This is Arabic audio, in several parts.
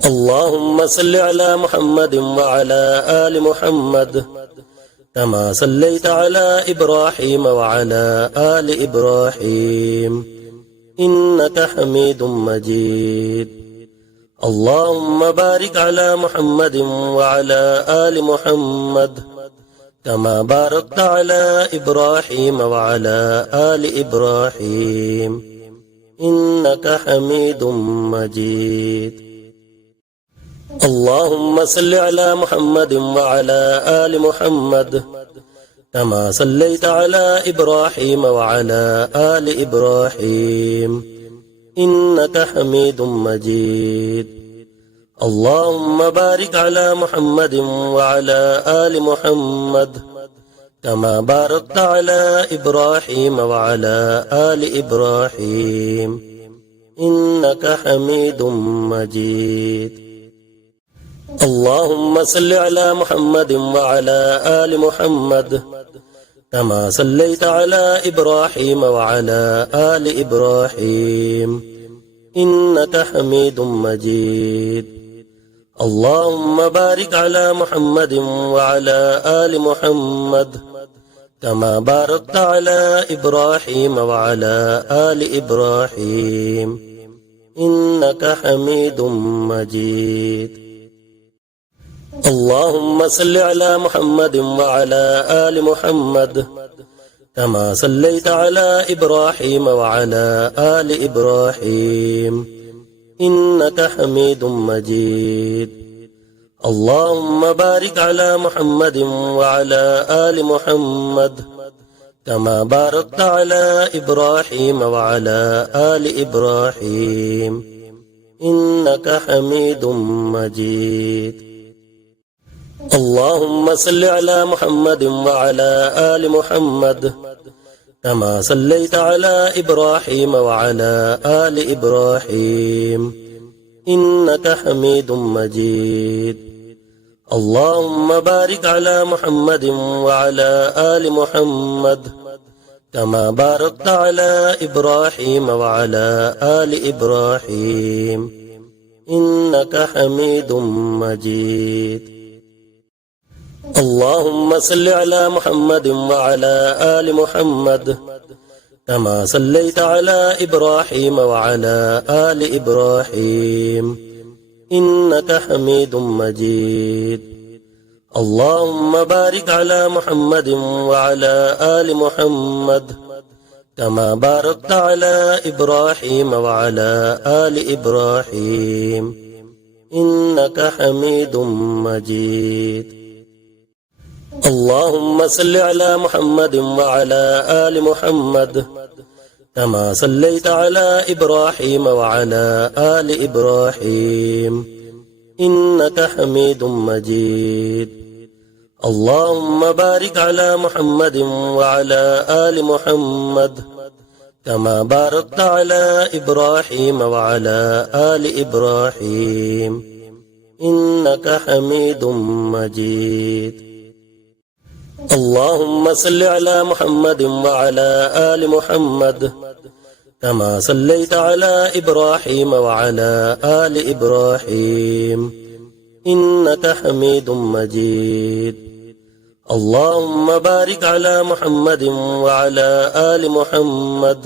اللهم صل على محمد وعلى آل محمد كما صليت على إبراهيم وعلى آل إبراهيم إنك حميد مجيد. اللهم بارك على محمد وعلى آل محمد كما باركت على إبراهيم وعلى آل إبراهيم إنك حميد مجيد. اللهم صل على محمد وعلى آل محمد كما صليت على إبراهيم وعلى آل إبراهيم إنك حميد مجيد. اللهم بارك على محمد وعلى آل محمد كما باركت على إبراهيم وعلى آل إبراهيم إنك حميد مجيد. اللهم صل على محمد وعلى آل محمد كما صليت على إبراهيم وعلى آل إبراهيم إنك حميد مجيد. اللهم بارك على محمد وعلى آل محمد كما باركت على إبراهيم وعلى آل إبراهيم إنك حميد مجيد. اللهم صل على محمد وعلى آل محمد كما صليت على إبراهيم وعلى آل إبراهيم إنك حميد مجيد. اللهم بارك على محمد وعلى آل محمد كما باركت على إبراهيم وعلى آل إبراهيم إنك حميد مجيد. اللهم صل على محمد وعلى آل محمد كما صليت على إبراهيم وعلى آل إبراهيم إنك حميد مجيد. اللهم بارك على محمد وعلى آل محمد كما باركت على إبراهيم وعلى آل إبراهيم إنك حميد مجيد. اللهم صل على محمد وعلى آل محمد كما صليت على إبراهيم وعلى آل إبراهيم إنك حميد مجيد. اللهم بارك على محمد وعلى آل محمد كما باركت على إبراهيم وعلى آل إبراهيم إنك حميد مجيد. اللهم صل على محمد وعلى آل محمد كما صليت على إبراهيم وعلى آل إبراهيم إنك حميد مجيد. اللهم بارك على محمد وعلى آل محمد كما باركت على إبراهيم وعلى آل إبراهيم إنك حميد مجيد. اللهم صل على محمد وعلى آل محمد كما صليت على إبراهيم وعلى آل إبراهيم إنك حميد مجيد. اللهم بارك على محمد وعلى آل محمد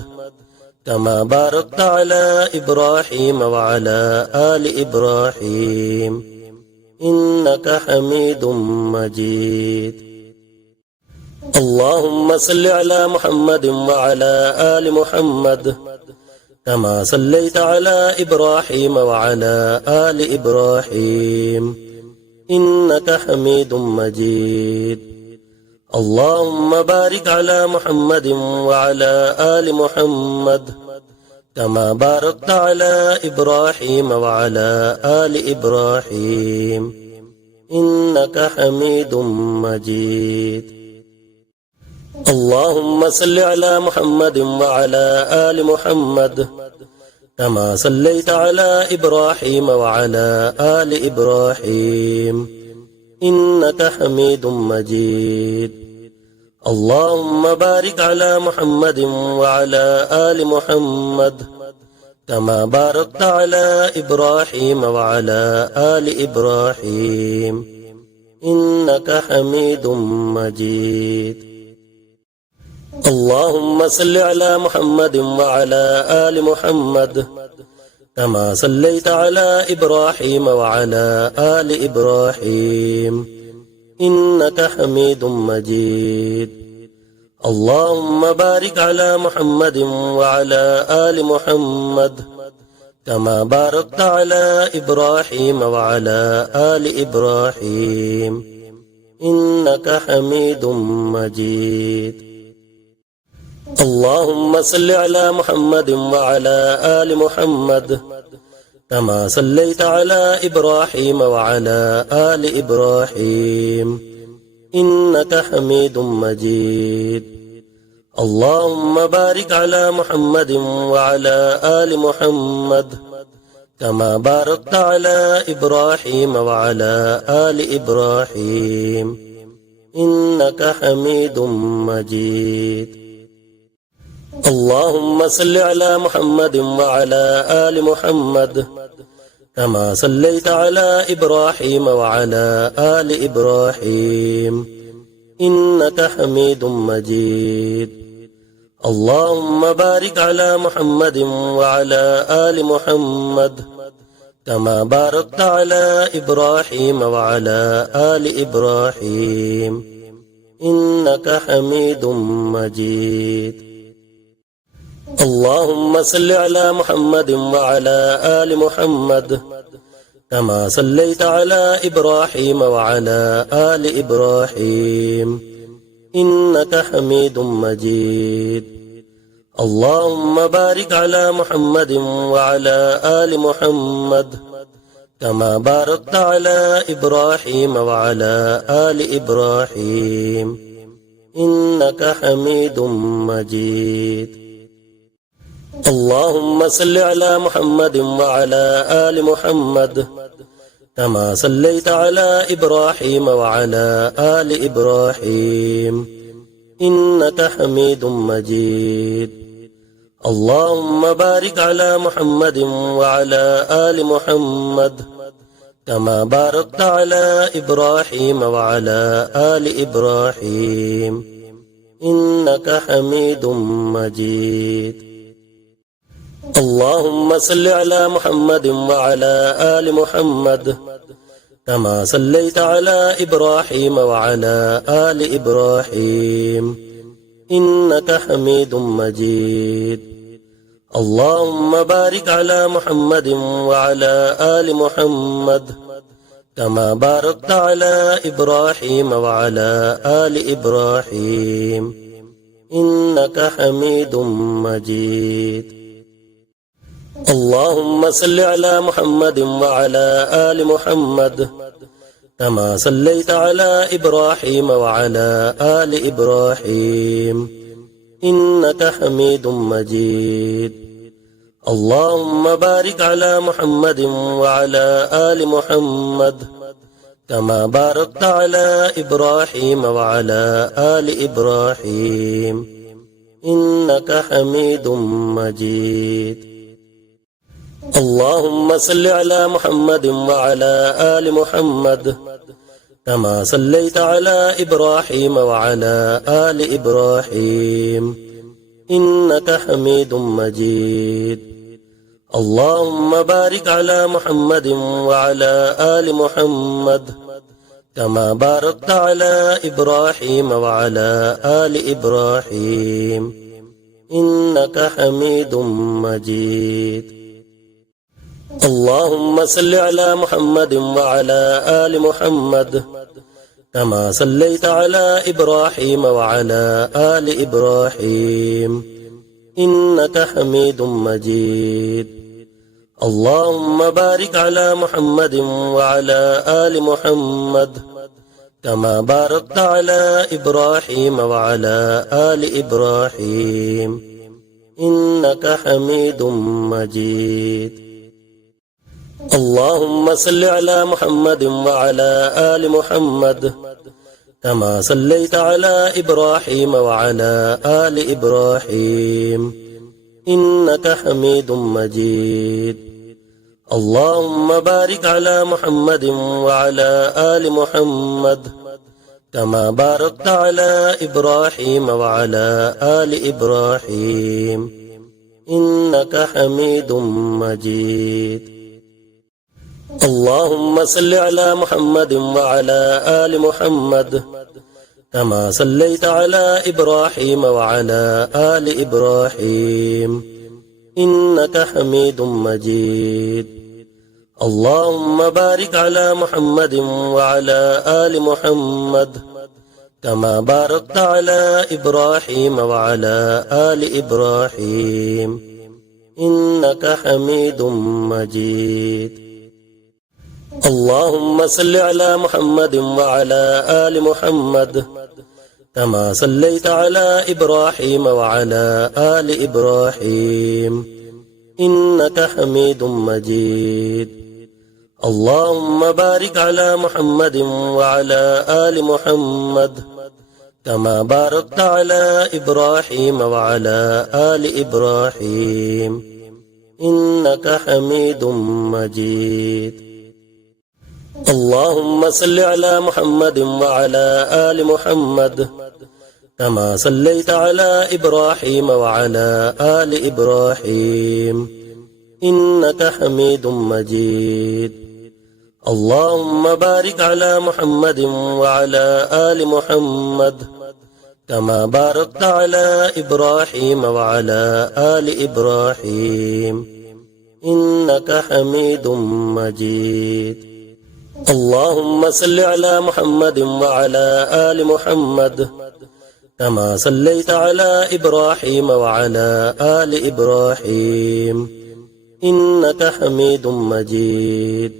كما باركت على إبراهيم وعلى آل إبراهيم إنك حميد مجيد. اللهم صل على محمد وعلى آل محمد كما صليت على إبراهيم وعلى آل إبراهيم إنك حميد مجيد. اللهم بارك على محمد وعلى آل محمد كما باركت على إبراهيم وعلى آل إبراهيم إنك حميد مجيد. اللهم صل على محمد وعلى آل محمد كما صليت على إبراهيم وعلى آل إبراهيم إنك حميد مجيد. اللهم بارك على محمد وعلى آل محمد كما باركت على إبراهيم وعلى آل إبراهيم إنك حميد مجيد. اللهم صل على محمد وعلى آل محمد كما صليت على إبراهيم وعلى آل إبراهيم إنك حميد مجيد. اللهم بارك على محمد وعلى آل محمد كما باركت على إبراهيم وعلى آل إبراهيم إنك حميد مجيد. اللهم صل على محمد وعلى آل محمد كما صليت على إبراهيم وعلى آل إبراهيم إنك حميد مجيد. اللهم بارك على محمد وعلى آل محمد كما باركت على إبراهيم وعلى آل إبراهيم إنك حميد مجيد. اللهم صل على محمد وعلى آل محمد كما صليت على إبراهيم وعلى آل إبراهيم إنك حميد مجيد. اللهم بارك على محمد وعلى آل محمد كما باركت على إبراهيم وعلى آل إبراهيم إنك حميد مجيد. اللهم صل على محمد وعلى آل محمد كما صليت على إبراهيم وعلى آل إبراهيم إنك حميد مجيد. اللهم بارك على محمد وعلى آل محمد كما باركت على إبراهيم وعلى آل إبراهيم إنك حميد مجيد. اللهم صل على محمد وعلى آل محمد كما صليت على إبراهيم وعلى آل إبراهيم إنك حميد مجيد. اللهم بارك على محمد وعلى آل محمد كما باركت على إبراهيم وعلى آل إبراهيم إنك حميد مجيد. اللهم صل على محمد وعلى آل محمد كما صليت على إبراهيم وعلى آل إبراهيم إنك حميد مجيد. اللهم بارك على محمد وعلى آل محمد كما باركت على إبراهيم وعلى آل إبراهيم إنك حميد مجيد. اللهم صل على محمد وعلى آل محمد كما صليت على إبراهيم وعلى آل إبراهيم إنك حميد مجيد. اللهم بارك على محمد وعلى آل محمد كما باركت على إبراهيم وعلى آل إبراهيم إنك حميد مجيد. اللهم صل على محمد وعلى آل محمد كما صليت على إبراهيم وعلى آل إبراهيم إنك حميد مجيد. اللهم بارك على محمد وعلى آل محمد كما باركت على إبراهيم وعلى آل إبراهيم إنك حميد مجيد. اللهم صل على محمد وعلى آل محمد كما صليت على إبراهيم وعلى آل إبراهيم إنك حميد مجيد. اللهم بارك على محمد وعلى آل محمد كما باركت على إبراهيم وعلى آل إبراهيم إنك حميد مجيد. اللهم صل على محمد وعلى آل محمد كما صليت على إبراهيم وعلى آل إبراهيم إنك حميد مجيد. اللهم بارك على محمد وعلى آل محمد كما باركت على إبراهيم وعلى آل إبراهيم إنك حميد مجيد. اللهم صل على محمد وعلى آل محمد كما صليت على إبراهيم وعلى آل إبراهيم إنك حميد مجيد. اللهم بارك على محمد وعلى آل محمد كما باركت على إبراهيم وعلى آل إبراهيم إنك حميد مجيد. اللهم صل على محمد وعلى آل محمد كما صليت على إبراهيم وعلى آل إبراهيم إنك حميد مجيد. اللهم بارك على محمد وعلى آل محمد كما باركت على إبراهيم وعلى آل إبراهيم إنك حميد مجيد. اللهم صل على محمد وعلى آل محمد كما صليت على إبراهيم وعلى آل إبراهيم إنك حميد مجيد. اللهم بارك على محمد وعلى آل محمد كما باركت على إبراهيم وعلى آل إبراهيم إنك حميد مجيد. اللهم صل على محمد وعلى آل محمد كما صليت على إبراهيم وعلى آل إبراهيم إنك حميد مجيد.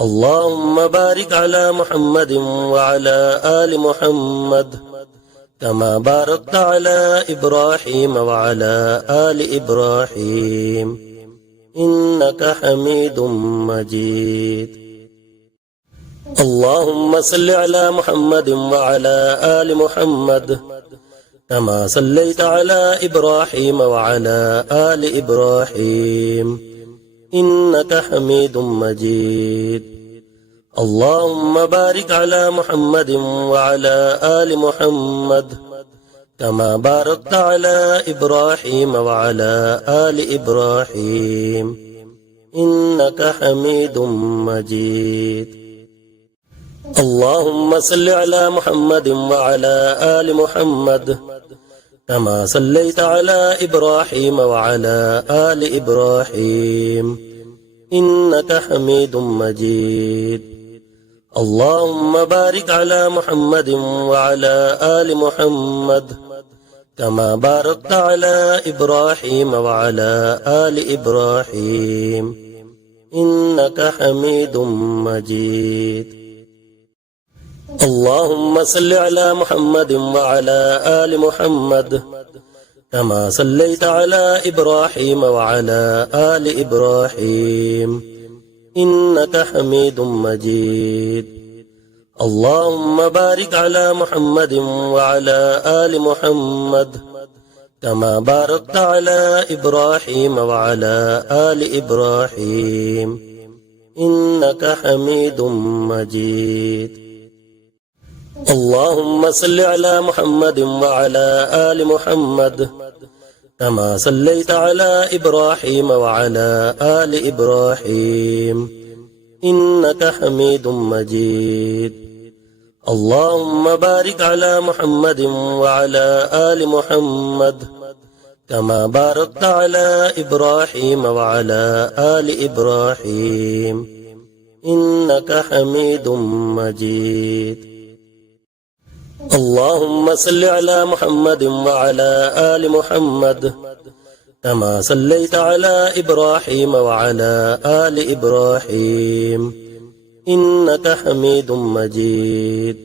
اللهم بارك على محمد وعلى آل محمد كما باركت على إبراهيم وعلى آل إبراهيم إنك حميد مجيد. اللهم صل على محمد وعلى آل محمد كما صليت على إبراهيم وعلى آل إبراهيم إنك حميد مجيد. اللهم بارك على محمد وعلى آل محمد كما باركت على إبراهيم وعلى آل إبراهيم إنك حميد مجيد. اللهم صل على محمد وعلى آل محمد كما صليت على إبراهيم وعلى آل إبراهيم إنك حميد مجيد. اللهم بارك على محمد وعلى آل محمد كما باركت على إبراهيم وعلى آل إبراهيم إنك حميد مجيد. اللهم صل على محمد وعلى آل محمد كما صليت على إبراهيم وعلى آل إبراهيم إنك حميد مجيد. اللهم بارك على محمد وعلى آل محمد كما باركت على إبراهيم وعلى آل إبراهيم إنك حميد مجيد. اللهم صل على محمد وعلى آل محمد كما صليت على إبراهيم وعلى آل إبراهيم إنك حميد مجيد. اللهم بارك على محمد وعلى آل محمد كما باركت على إبراهيم وعلى آل إبراهيم إنك حميد مجيد. اللهم صل على محمد وعلى آل محمد كما صليت على إبراهيم وعلى آل إبراهيم إنك حميد مجيد.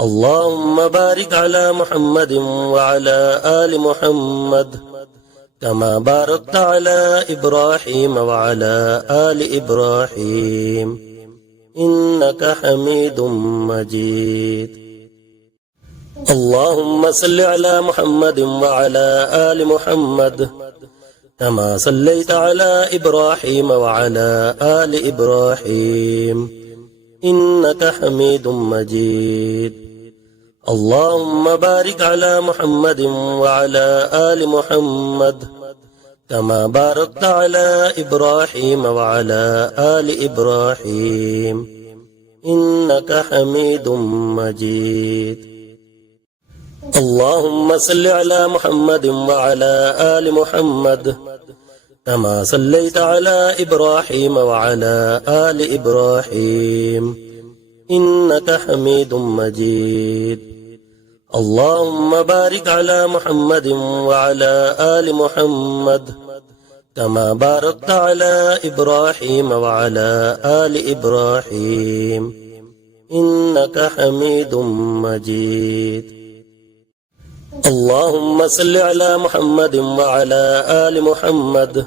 اللهم بارك على محمد وعلى آل محمد كما باركت على إبراهيم وعلى آل إبراهيم إنك حميد مجيد. اللهم صل على محمد وعلى آل محمد كما صليت على إبراهيم وعلى آل إبراهيم إنك حميد مجيد. اللهم بارك على محمد وعلى آل محمد كما باركت على إبراهيم وعلى آل إبراهيم إنك حميد مجيد. اللهم صل على محمد وعلى آل محمد كما صليت على إبراهيم وعلى آل إبراهيم إنك حميد مجيد. اللهم بارك على محمد وعلى آل محمد كما باركت على إبراهيم وعلى آل إبراهيم إنك حميد مجيد. اللهم صل على محمد وعلى آل محمد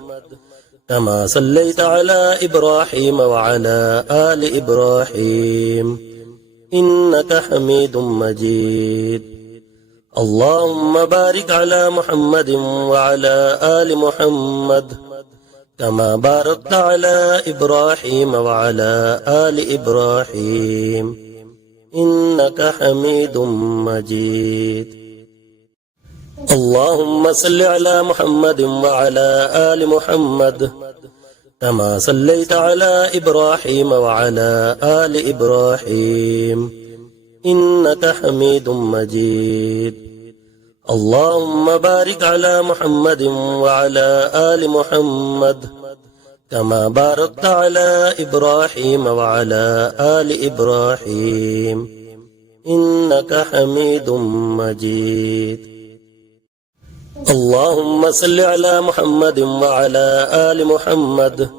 كما صليت على إبراهيم وعلى آل إبراهيم إنك حميد مجيد. اللهم بارك على محمد وعلى آل محمد كما باركت على إبراهيم وعلى آل إبراهيم إنك حميد مجيد. اللهم صل على محمد وعلى آل محمد كما صليت على إبراهيم وعلى آل إبراهيم إنك حميد مجيد. اللهم بارك على محمد وعلى آل محمد كما باركت على إبراهيم وعلى آل إبراهيم إنك حميد مجيد. اللهم صل على محمد وعلى آل محمد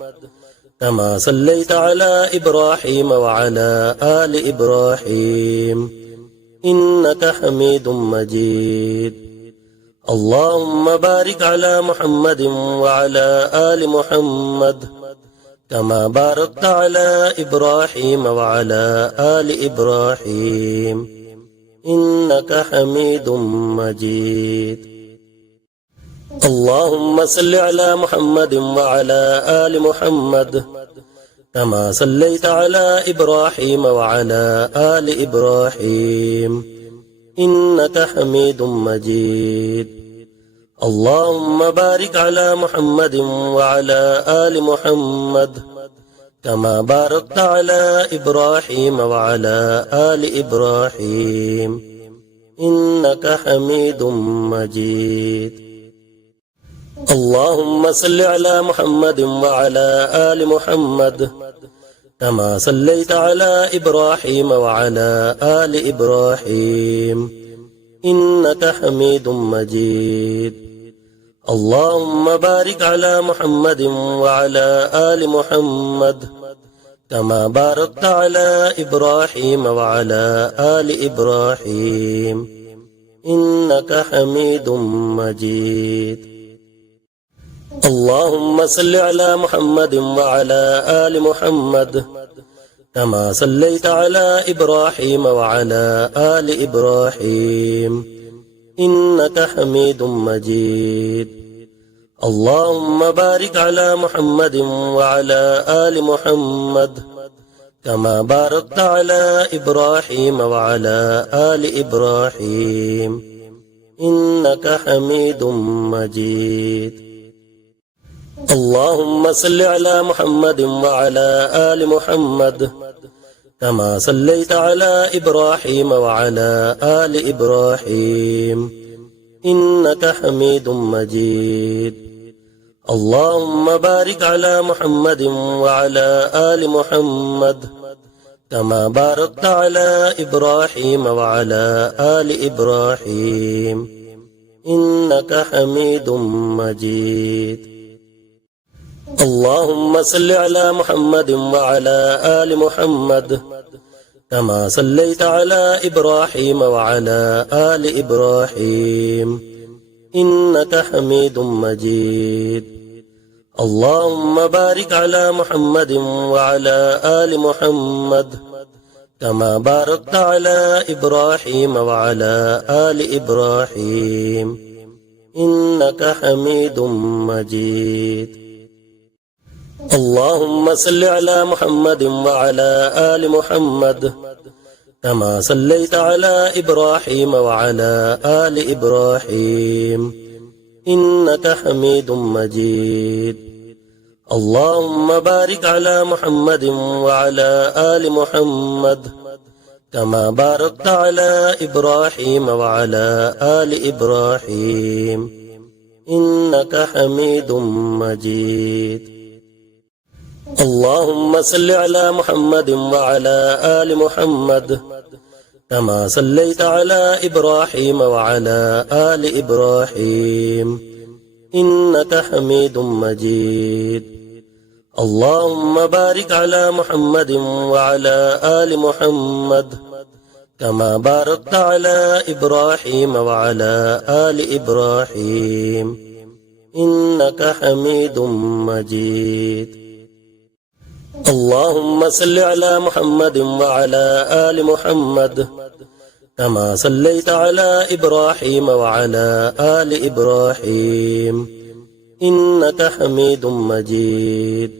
كما صليت على إبراهيم وعلى آل إبراهيم إنك حميد مجيد. اللهم بارك على محمد وعلى آل محمد كما باركت على إبراهيم وعلى آل إبراهيم إنك حميد مجيد. اللهم صل على محمد وعلى آل محمد كما صليت على إبراهيم وعلى آل إبراهيم إنك حميد مجيد. اللهم بارك على محمد وعلى آل محمد كما باركت على إبراهيم وعلى آل إبراهيم إنك حميد مجيد. اللهم صل على محمد وعلى آل محمد كما صليت على إبراهيم وعلى آل إبراهيم إنك حميد مجيد. اللهم بارك على محمد وعلى آل محمد كما باركت على إبراهيم وعلى آل إبراهيم إنك حميد مجيد. اللهم صل على محمد وعلى آل محمد كما صليت على إبراهيم وعلى آل إبراهيم إنك حميد مجيد. اللهم بارك على محمد وعلى آل محمد كما باركت على إبراهيم وعلى آل إبراهيم إنك حميد مجيد. اللهم صل على محمد وعلى آل محمد كما صليت على إبراهيم وعلى آل إبراهيم إنك حميد مجيد. اللهم بارك على محمد وعلى آل محمد كما باركت على إبراهيم وعلى آل إبراهيم إنك حميد مجيد. اللهم صل على محمد وعلى آل محمد كما صليت على إبراهيم وعلى آل إبراهيم إنك حميد مجيد. اللهم بارك على محمد وعلى آل محمد كما باركت على إبراهيم وعلى آل إبراهيم إنك حميد مجيد. اللهم صل على محمد وعلى آل محمد كما صليت على إبراهيم وعلى آل إبراهيم إنك حميد مجيد. اللهم بارك على محمد وعلى آل محمد كما باركت على إبراهيم وعلى آل إبراهيم إنك حميد مجيد. اللهم صل على محمد وعلى آل محمد كما صليت على إبراهيم وعلى آل إبراهيم إنك حميد مجيد. اللهم بارك على محمد وعلى آل محمد كما باركت على إبراهيم وعلى آل إبراهيم إنك حميد مجيد. اللهم صل على محمد وعلى آل محمد كما صليت على إبراهيم وعلى آل إبراهيم إنك حميد مجيد.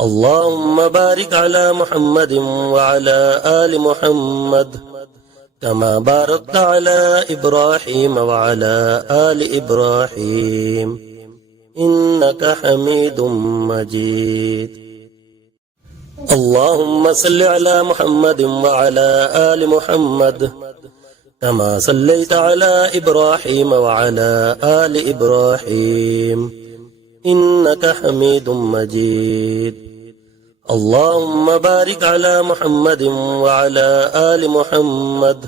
اللهم بارك على محمد وعلى آل محمد كما باركت على إبراهيم وعلى آل إبراهيم إنك حميد مجيد. اللهم صل على محمد وعلى آل محمد كما صليت على إبراهيم وعلى آل إبراهيم إنك حميد مجيد. اللهم بارك على محمد وعلى آل محمد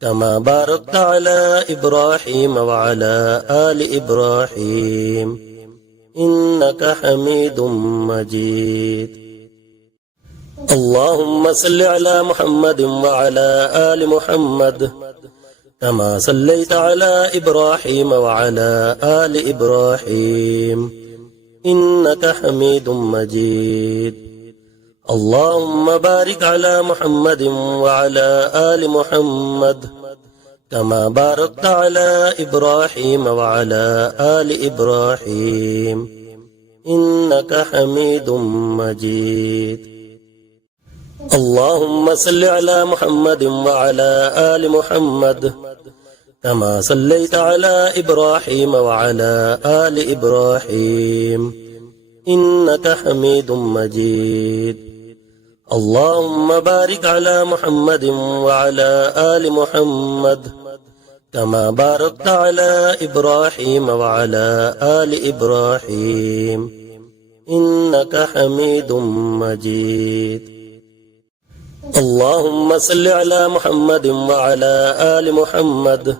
كما باركت على إبراهيم وعلى آل إبراهيم إنك حميد مجيد. اللهم صل على محمد وعلى آل محمد كما صليت على إبراهيم وعلى آل إبراهيم إنك حميد مجيد. اللهم بارك على محمد وعلى آل محمد كما باركت على إبراهيم وعلى آل إبراهيم إنك حميد مجيد. اللهم صل على محمد وعلى آل محمد كما صليت على إبراهيم وعلى آل إبراهيم إنك حميد مجيد. اللهم بارك على محمد وعلى آل محمد كما باركت على إبراهيم وعلى آل إبراهيم إنك حميد مجيد. اللهم صل على محمد وعلى آل محمد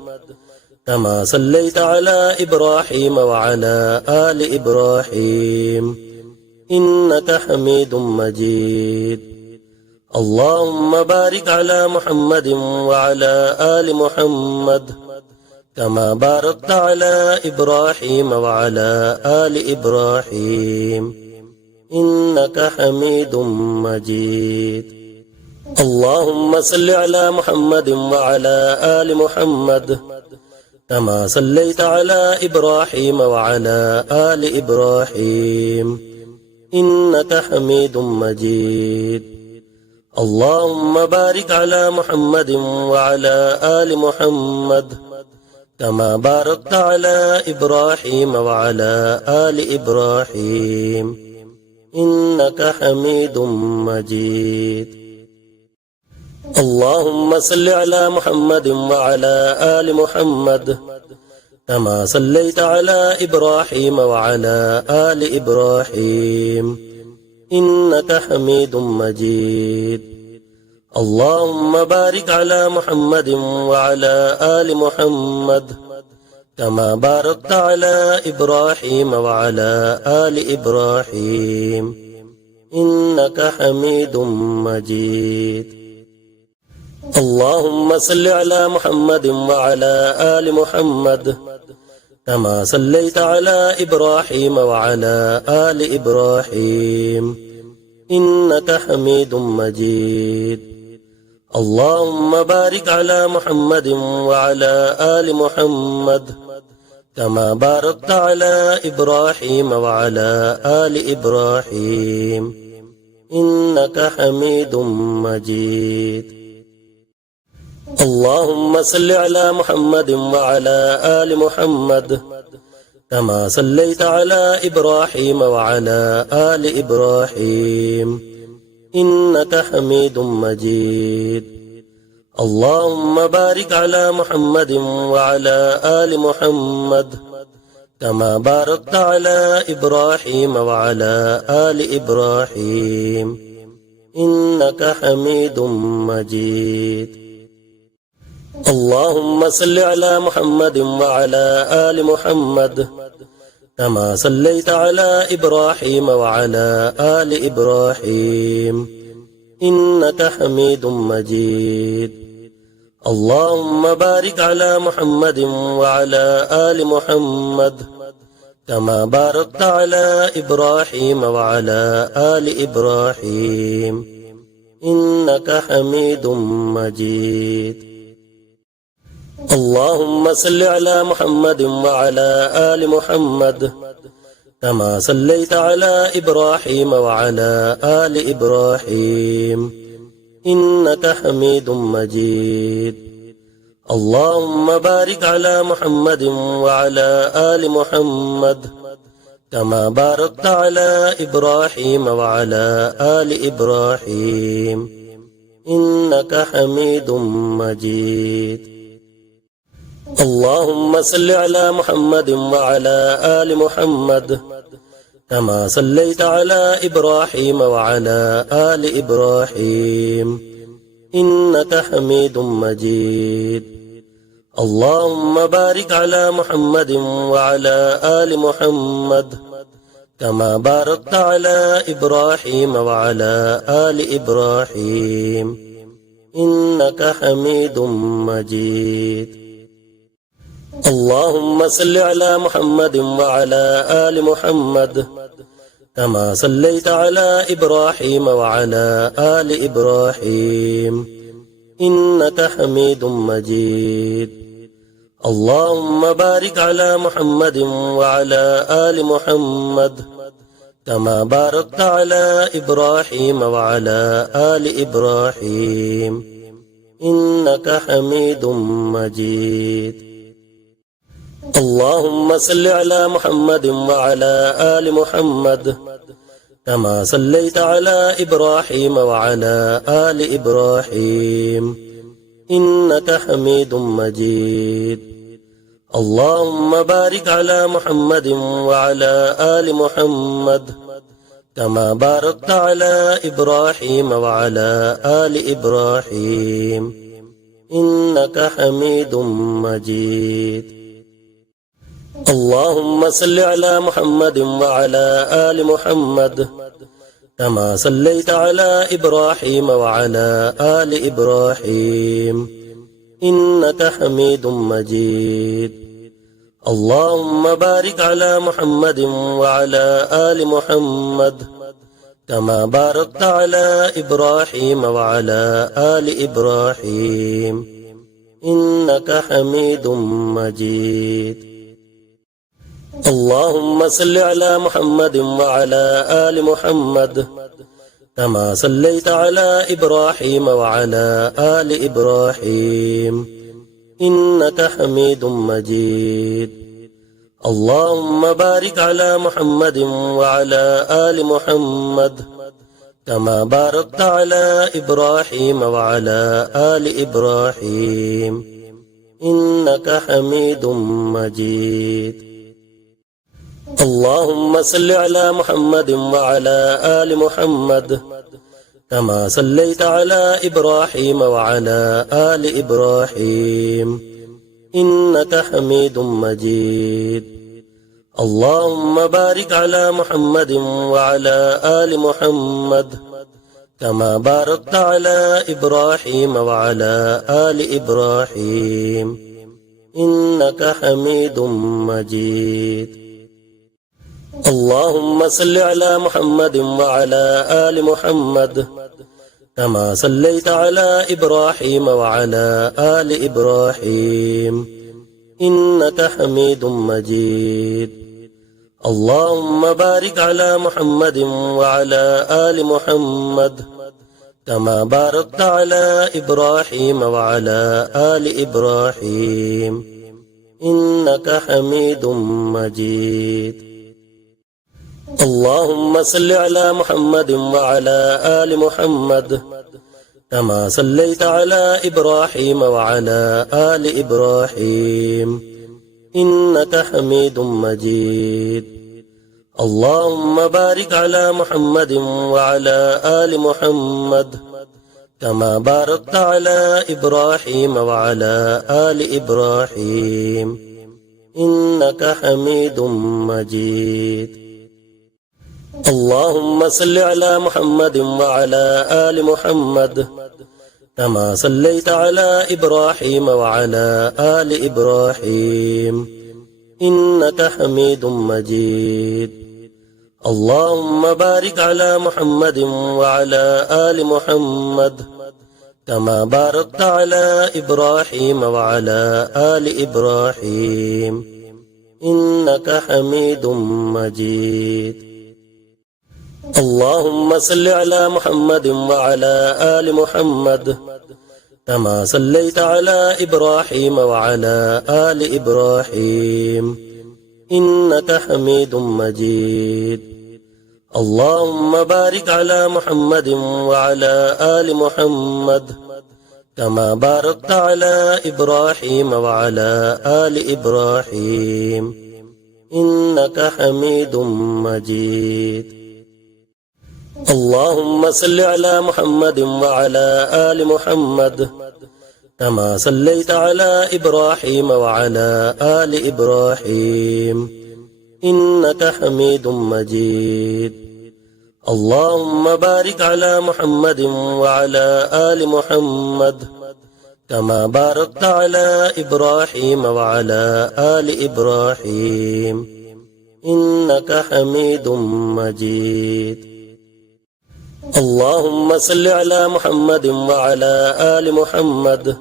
كما صليت على إبراهيم وعلى آل إبراهيم إنك حميد مجيد. اللهم بارك على محمد وعلى آل محمد كما باركت على إبراهيم وعلى آل إبراهيم إنك حميد مجيد. اللهم صل على محمد وعلى آل محمد كما صليت على إبراهيم وعلى آل إبراهيم إنك حميد مجيد. اللهم بارك على محمد وعلى آل محمد كما باركت على إبراهيم وعلى آل إبراهيم إنك حميد مجيد. اللهم صل على محمد وعلى آل محمد كما صليت على إبراهيم وعلى آل إبراهيم إنك حميد مجيد. اللهم بارك على محمد وعلى آل محمد كما باركت على إبراهيم وعلى آل إبراهيم إنك حميد مجيد. اللهم صل على محمد وعلى آل محمد كما صليت على إبراهيم وعلى آل إبراهيم إنك حميد مجيد. اللهم بارك على محمد وعلى آل محمد كما باركت على إبراهيم وعلى آل إبراهيم إنك حميد مجيد. اللهم صل على محمد وعلى آل محمد كما صليت على إبراهيم وعلى آل إبراهيم إنك حميد مجيد. اللهم بارك على محمد وعلى آل محمد كما باركت على إبراهيم وعلى آل إبراهيم إنك حميد مجيد. اللهم صل على محمد وعلى آل محمد كما صليت على إبراهيم وعلى آل إبراهيم إنك حميد مجيد. اللهم بارك على محمد وعلى آل محمد كما باركت على إبراهيم وعلى آل إبراهيم إنك حميد مجيد. اللهم صل على محمد وعلى آل محمد كما صليت على إبراهيم وعلى آل إبراهيم إنك حميد مجيد. اللهم بارك على محمد وعلى آل محمد كما باركت على إبراهيم وعلى آل إبراهيم إنك حميد مجيد. اللهم صل على محمد وعلى آل محمد كما صليت على إبراهيم وعلى آل إبراهيم إنك حميد مجيد. اللهم بارك على محمد وعلى آل محمد كما باركت على إبراهيم وعلى آل إبراهيم إنك حميد مجيد. اللهم صل على محمد وعلى آل محمد كما صليت على إبراهيم وعلى آل إبراهيم إنك حميد مجيد. اللهم بارك على محمد وعلى آل محمد كما باركت على إبراهيم وعلى آل إبراهيم إنك حميد مجيد. اللهم صل على محمد وعلى آل محمد كما صليت على إبراهيم وعلى آل إبراهيم إنك حميد مجيد. اللهم بارك على محمد وعلى آل محمد كما باركت على إبراهيم وعلى آل إبراهيم إنك حميد مجيد. اللهم صل على محمد وعلى آل محمد كما صليت على إبراهيم وعلى آل إبراهيم إنك حميد مجيد. اللهم بارك على محمد وعلى آل محمد كما باركت على إبراهيم وعلى آل إبراهيم إنك حميد مجيد. اللهم صل على محمد وعلى آل محمد كما صليت على إبراهيم وعلى آل إبراهيم إنك حميد مجيد. اللهم بارك على محمد وعلى آل محمد كما باركت على إبراهيم وعلى آل إبراهيم إنك حميد مجيد. اللهم صل على محمد وعلى آل محمد كما صليت على إبراهيم وعلى آل إبراهيم إنك حميد مجيد. اللهم بارك على محمد وعلى آل محمد كما باركت على إبراهيم وعلى آل إبراهيم إنك حميد مجيد. اللهم صل على محمد وعلى آل محمد كما صليت على إبراهيم وعلى آل إبراهيم إنك حميد مجيد. اللهم بارك على محمد وعلى آل محمد كما باركت على إبراهيم وعلى آل إبراهيم إنك حميد مجيد. اللهم صل على محمد وعلى آل محمد كما صليت على إبراهيم وعلى آل إبراهيم إنك حميد مجيد. اللهم بارك على محمد وعلى آل محمد كما باركت على إبراهيم وعلى آل إبراهيم إنك حميد مجيد. اللهم صل على محمد وعلى آل محمد كما صليت على إبراهيم وعلى آل إبراهيم إنك حميد مجيد. اللهم بارك على محمد وعلى آل محمد كما باركت على إبراهيم وعلى آل إبراهيم إنك حميد مجيد. اللهم صل على محمد وعلى آل محمد كما صليت على إبراهيم وعلى آل إبراهيم إنك حميد مجيد. اللهم بارك على محمد وعلى آل محمد كما باركت على إبراهيم وعلى آل إبراهيم إنك حميد مجيد. اللهم صل على محمد وعلى آل محمد كما صليت على إبراهيم وعلى آل إبراهيم إنك حميد مجيد. اللهم بارك على محمد وعلى آل محمد كما باركت على إبراهيم وعلى آل إبراهيم إنك حميد مجيد. اللهم صل على محمد وعلى آل محمد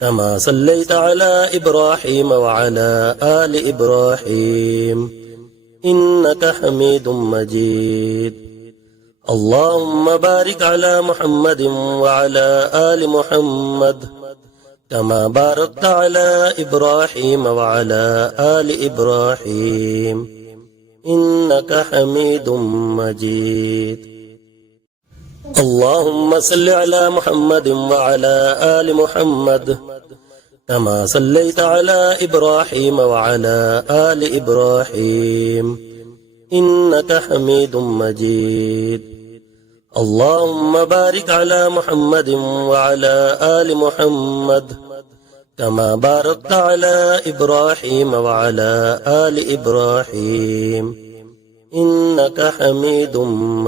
كما صليت على إبراهيم وعلى آل إبراهيم إنك حميد مجيد. اللهم بارك على محمد وعلى آل محمد كما باركت على إبراهيم وعلى آل إبراهيم إنك حميد مجيد. اللهم صل على محمد وعلى آل محمد كما صليت على إبراهيم وعلى آل إبراهيم إنك حميد مجيد. اللهم بارك على محمد وعلى آل محمد كما باركت على إبراهيم وعلى آل إبراهيم إنك حميد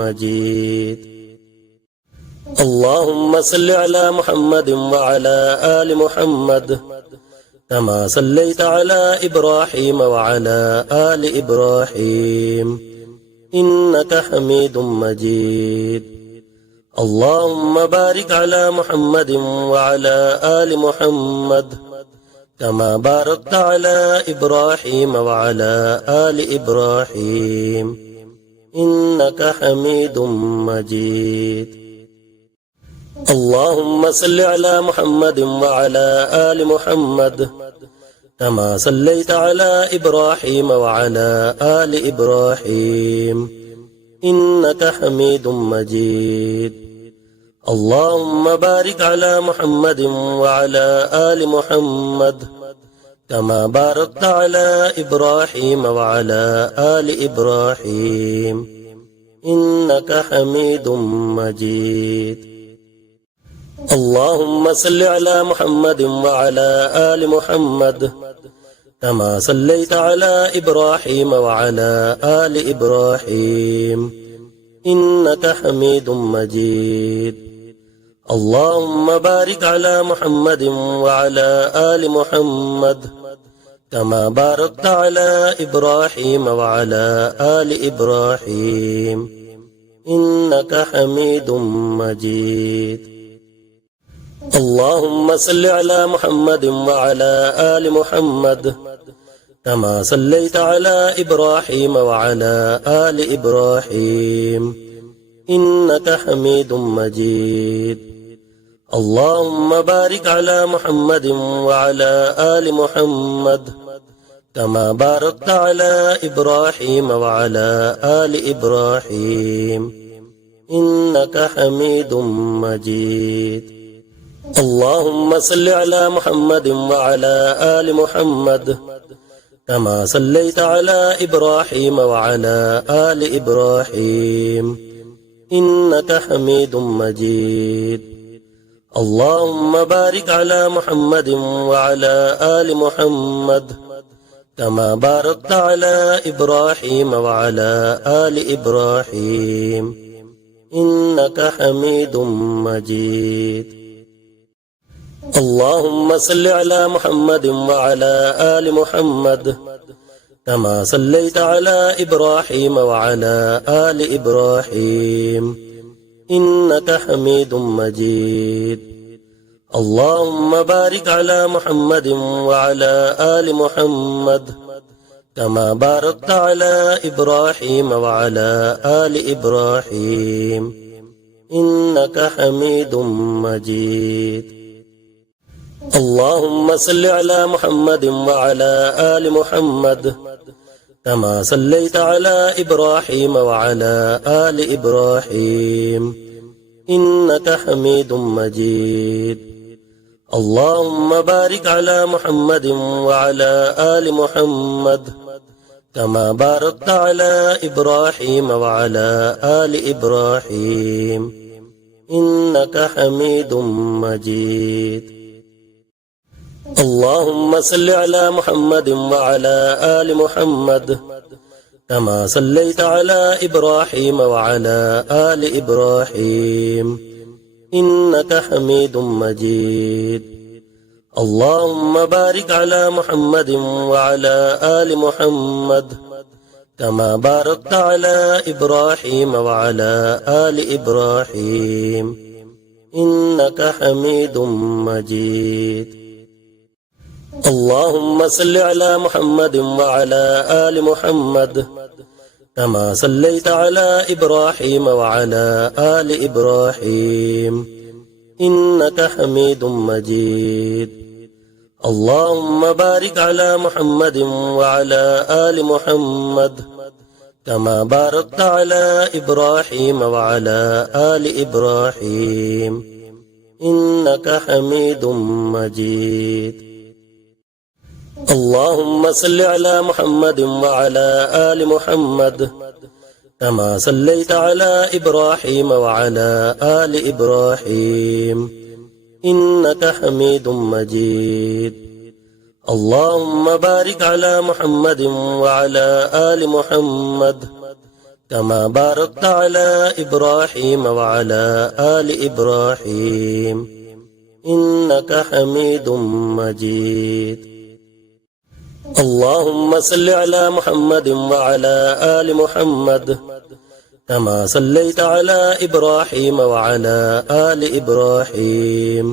مجيد. اللهم صل على محمد وعلى آل محمد كما صليت على إبراهيم وعلى آل إبراهيم إنك حميد مجيد. اللهم بارك على محمد وعلى آل محمد كما باركت على إبراهيم وعلى آل إبراهيم إنك حميد مجيد. اللهم صل على محمد وعلى آل محمد كما صليت على إبراهيم وعلى آل إبراهيم إنك حميد مجيد. اللهم بارك على محمد وعلى آل محمد كما باركت على إبراهيم وعلى آل إبراهيم إنك حميد مجيد. اللهم صل على محمد وعلى آل محمد كما صليت على إبراهيم وعلى آل إبراهيم إنك حميد مجيد. اللهم بارك على محمد وعلى آل محمد كما باركت على إبراهيم وعلى آل إبراهيم إنك حميد مجيد. اللهم صل على محمد وعلى آل محمد كما صليت على إبراهيم وعلى آل إبراهيم إنك حميد مجيد. اللهم بارك على محمد وعلى آل محمد كما باركت على إبراهيم وعلى آل إبراهيم إنك حميد مجيد. اللهم صل على محمد وعلى آل محمد كما صليت على إبراهيم وعلى آل إبراهيم إنك حميد مجيد. اللهم بارك على محمد وعلى آل محمد كما باركت على إبراهيم وعلى آل إبراهيم إنك حميد مجيد. اللهم صل على محمد وعلى آل محمد كما صليت على إبراهيم وعلى آل إبراهيم إنك حميد مجيد. اللهم بارك على محمد وعلى آل محمد كما باركت على إبراهيم وعلى آل إبراهيم إنك حميد مجيد. اللهم صل على محمد وعلى آل محمد كما صليت على إبراهيم وعلى آل إبراهيم إنك حميد مجيد. اللهم بارك على محمد وعلى آل محمد كما باركت على إبراهيم وعلى آل إبراهيم إنك حميد مجيد. اللهم صل على محمد وعلى آل محمد كما صليت على إبراهيم وعلى آل إبراهيم إنك حميد مجيد. اللهم بارك على محمد وعلى آل محمد كما باركت على إبراهيم وعلى آل إبراهيم إنك حميد مجيد. اللهم صل على محمد وعلى آل محمد كما صليت على إبراهيم وعلى آل إبراهيم إنك حميد مجيد. اللهم بارك على محمد وعلى آل محمد كما باركت على إبراهيم وعلى آل إبراهيم إنك حميد مجيد. اللهم صل على محمد وعلى آل محمد كما صليت على إبراهيم وعلى آل إبراهيم إنك حميد مجيد. اللهم بارك على محمد وعلى آل محمد كما باركت على إبراهيم وعلى آل إبراهيم إنك حميد مجيد. اللهم صل على محمد وعلى آل محمد كما صليت على إبراهيم وعلى آل إبراهيم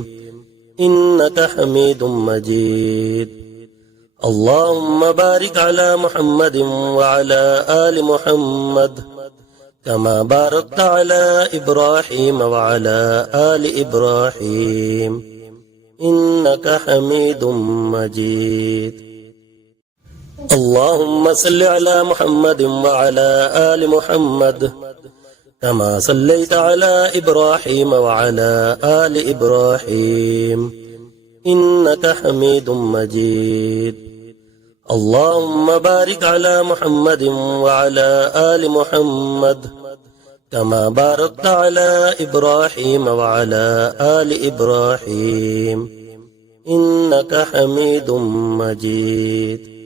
إنك حميد مجيد. اللهم بارك على محمد وعلى آل محمد كما باركت على إبراهيم وعلى آل إبراهيم إنك حميد مجيد. اللهم صل على محمد وعلى آل محمد كما صليت على إبراهيم وعلى آل إبراهيم إنك حميد مجيد. اللهم بارك على محمد وعلى آل محمد كما باركت على إبراهيم وعلى آل إبراهيم إنك حميد مجيد.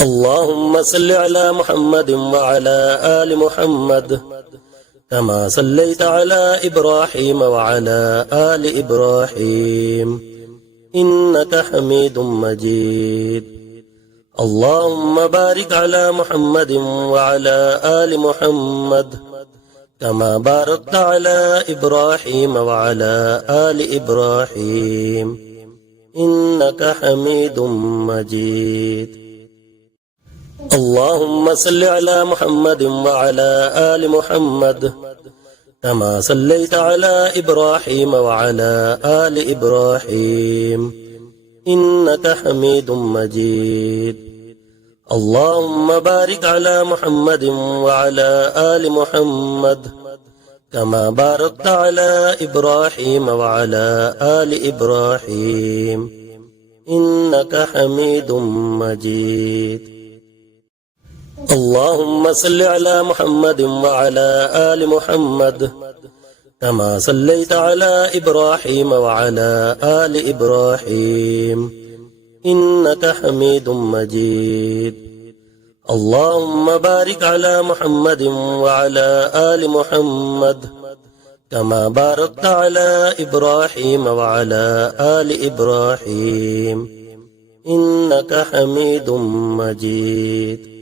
اللهم صل على محمد وعلى آل محمد كما صليت على إبراهيم وعلى آل إبراهيم إنك حميد مجيد. اللهم بارك على محمد وعلى آل محمد كما باركت على إبراهيم وعلى آل إبراهيم إنك حميد مجيد. اللهم صل على محمد وعلى آل محمد كما صليت على إبراهيم وعلى آل إبراهيم إنك حميد مجيد. اللهم بارك على محمد وعلى آل محمد كما باركت على إبراهيم وعلى آل إبراهيم إنك حميد مجيد. اللهم صل على محمد وعلى آل محمد كما صليت على إبراهيم وعلى آل إبراهيم إنك حميد مجيد. اللهم بارك على محمد وعلى آل محمد كما باركت على إبراهيم وعلى آل إبراهيم إنك حميد مجيد.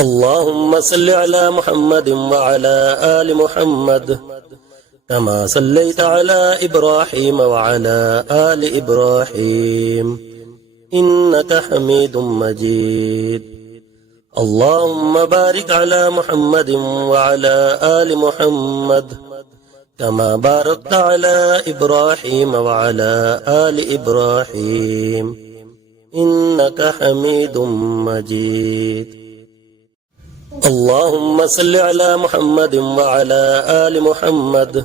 اللهم صل على محمد وعلى آل محمد كما صليت على إبراهيم وعلى آل إبراهيم إنك حميد مجيد. اللهم بارك على محمد وعلى آل محمد كما باركت على إبراهيم وعلى آل إبراهيم إنك حميد مجيد. اللهم صل على محمد وعلى آل محمد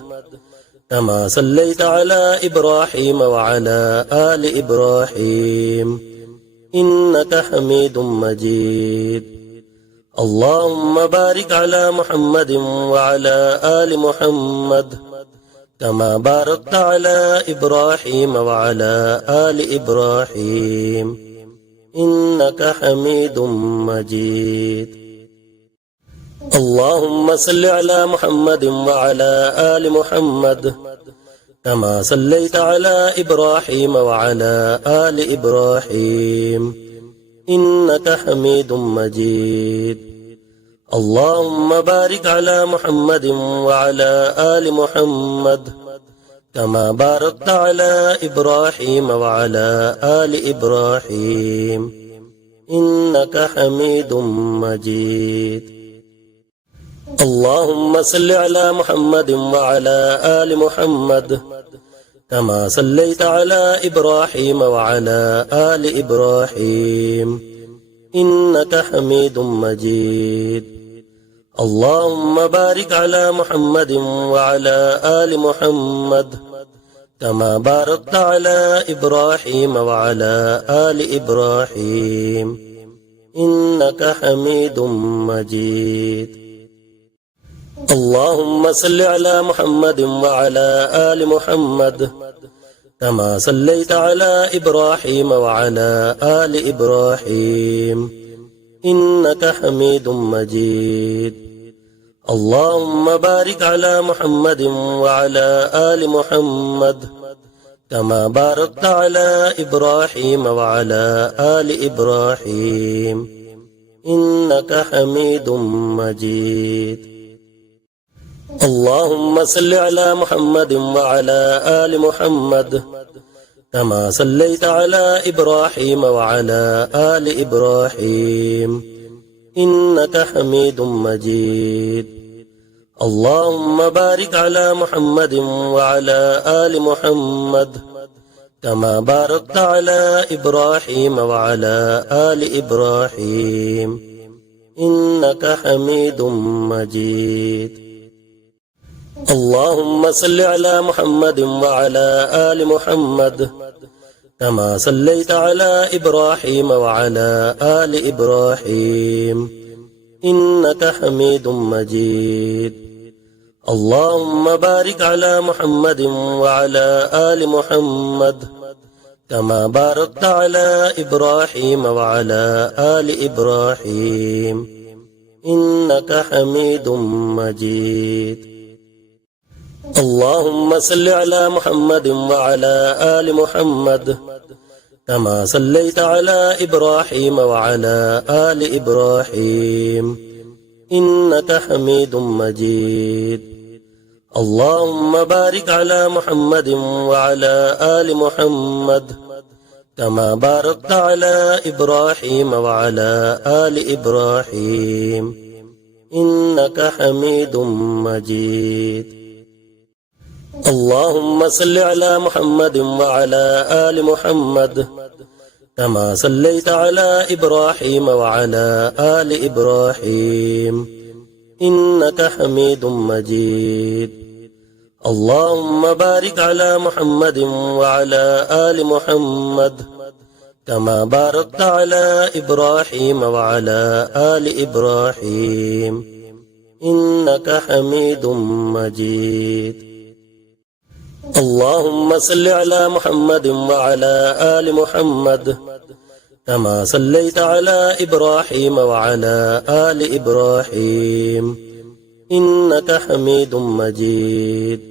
كما صليت على إبراهيم وعلى آل إبراهيم إنك حميد مجيد. اللهم بارك على محمد وعلى آل محمد كما باركت على إبراهيم وعلى آل إبراهيم إنك حميد مجيد. اللهم صل على محمد وعلى آل محمد كما صليت على إبراهيم وعلى آل إبراهيم إنك حميد مجيد. اللهم بارك على محمد وعلى آل محمد كما باركت على إبراهيم وعلى آل إبراهيم إنك حميد مجيد. اللهم صل على محمد وعلى آل محمد كما صليت على إبراهيم وعلى آل إبراهيم إنك حميد مجيد. اللهم بارك على محمد وعلى آل محمد كما باركت على إبراهيم وعلى آل إبراهيم إنك حميد مجيد. اللهم صل على محمد وعلى آل محمد كما صليت على إبراهيم وعلى آل إبراهيم إنك حميد مجيد. اللهم بارك على محمد وعلى آل محمد كما باركت على إبراهيم وعلى آل إبراهيم إنك حميد مجيد. اللهم صل على محمد وعلى آل محمد كما صليت على إبراهيم وعلى آل إبراهيم إنك حميد مجيد. اللهم بارك على محمد وعلى آل محمد كما باركت على إبراهيم وعلى آل إبراهيم إنك حميد مجيد. اللهم صل على محمد وعلى آل محمد كما صليت على إبراهيم وعلى آل إبراهيم إنك حميد مجيد. اللهم بارك على محمد وعلى آل محمد كما باركت على إبراهيم وعلى آل إبراهيم إنك حميد مجيد. اللهم صل على محمد وعلى آل محمد كما صليت على إبراهيم وعلى آل إبراهيم إنك حميد مجيد. اللهم بارك على محمد وعلى آل محمد كما باركت على إبراهيم وعلى آل إبراهيم إنك حميد مجيد. اللهم صل على محمد وعلى آل محمد كما صليت على إبراهيم وعلى آل إبراهيم إنك حميد مجيد. اللهم بارك على محمد وعلى آل محمد كما باركت على إبراهيم وعلى آل إبراهيم إنك حميد مجيد. اللهم صل على محمد وعلى آل محمد كما صليت على إبراهيم وعلى آل إبراهيم إنك حميد مجيد.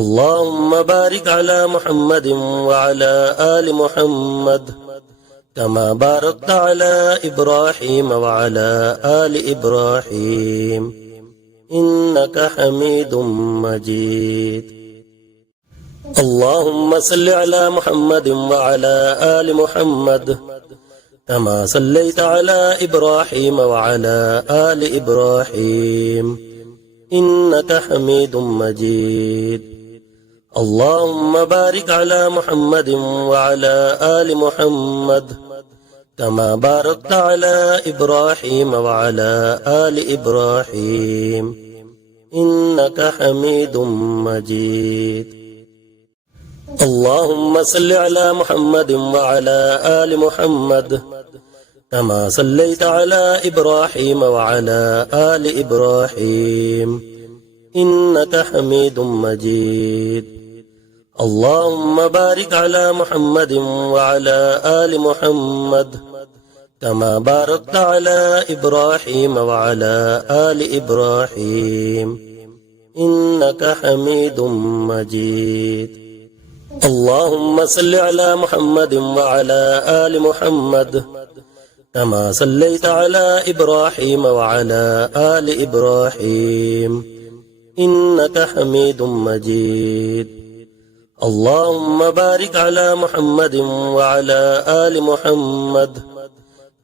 اللهم بارك على محمد وعلى آل محمد كما باركت على إبراهيم وعلى آل إبراهيم إنك حميد مجيد. اللهم صل على محمد وعلى آل محمد كما صليت على إبراهيم وعلى آل إبراهيم إنك حميد مجيد. اللهم بارك على محمد وعلى آل محمد كما باركت على إبراهيم وعلى آل إبراهيم إنك حميد مجيد. اللهم صل على محمد وعلى آل محمد كما صليت على إبراهيم وعلى آل إبراهيم إنك حميد مجيد. اللهم بارك على محمد وعلى آل محمد كما باركت على إبراهيم وعلى آل إبراهيم إنك حميد مجيد. اللهم صل على محمد وعلى آل محمد كما صليت على إبراهيم وعلى آل إبراهيم إنك حميد مجيد. اللهم بارك على محمد وعلى آل محمد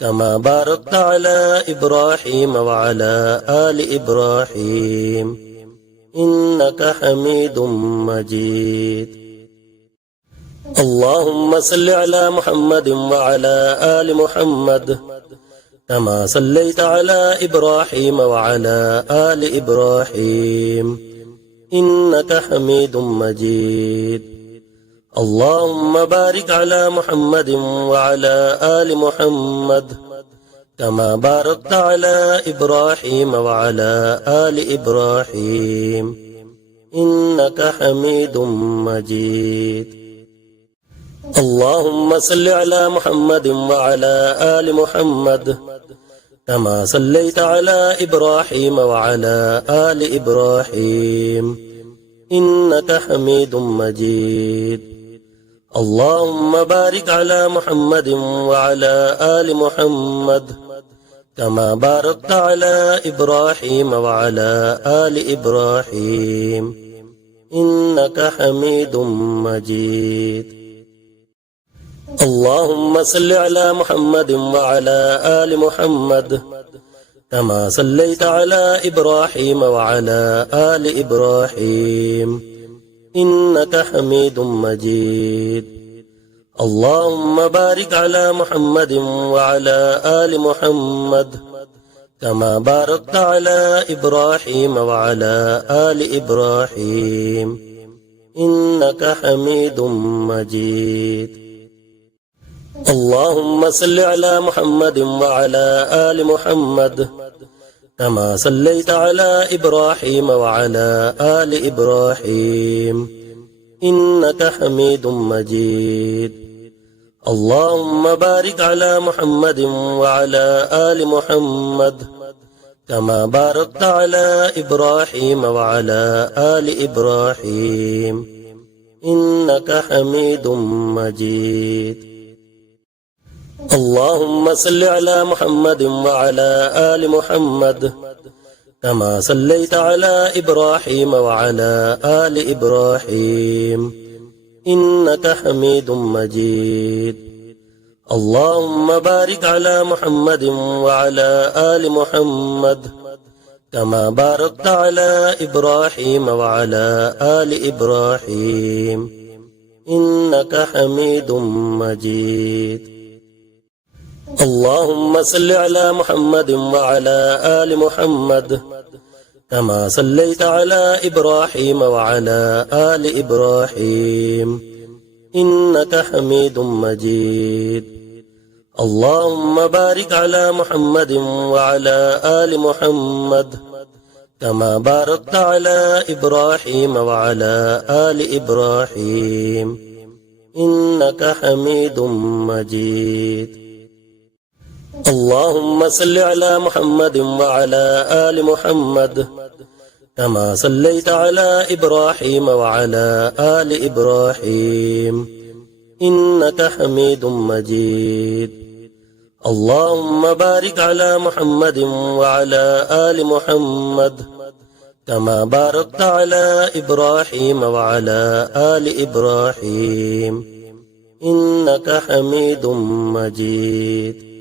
كما باركت على إبراهيم وعلى آل إبراهيم إنك حميد مجيد. اللهم صل على محمد وعلى آل محمد كما صليت على إبراهيم وعلى آل إبراهيم إنك حميد مجيد. اللهم بارك على محمد وعلى آل محمد كما باركت على إبراهيم وعلى آل إبراهيم إنك حميد مجيد. اللهم صل على محمد وعلى آل محمد كما صليت على إبراهيم وعلى آل إبراهيم إنك حميد مجيد. اللهم بارك على محمد وعلى آل محمد كما باركت على إبراهيم وعلى آل إبراهيم إنك حميد مجيد. اللهم صل على محمد وعلى آل محمد كما صليت على إبراهيم وعلى آل إبراهيم إنك حميد مجيد. اللهم بارك على محمد وعلى آل محمد كما باركت على إبراهيم وعلى آل إبراهيم إنك حميد مجيد. اللهم صل على محمد وعلى آل محمد كما صليت على إبراهيم وعلى آل إبراهيم إنك حميد مجيد. اللهم بارك على محمد وعلى آل محمد كما باركت على إبراهيم وعلى آل إبراهيم إنك حميد مجيد. اللهم صل على محمد وعلى آل محمد كما صليت على إبراهيم وعلى آل إبراهيم إنك حميد مجيد. اللهم بارك على محمد وعلى آل محمد كما باركت على إبراهيم وعلى آل إبراهيم إنك حميد مجيد. اللهم صل على محمد وعلى آل محمد كما صليت على إبراهيم وعلى آل إبراهيم إنك حميد مجيد. اللهم بارك على محمد وعلى آل محمد كما باركت على إبراهيم وعلى آل إبراهيم إنك حميد مجيد. اللهم صل على محمد وعلى آل محمد كما صليت على إبراهيم وعلى آل إبراهيم إنك حميد مجيد. اللهم بارك على محمد وعلى آل محمد كما باركت على إبراهيم وعلى آل إبراهيم إنك حميد مجيد.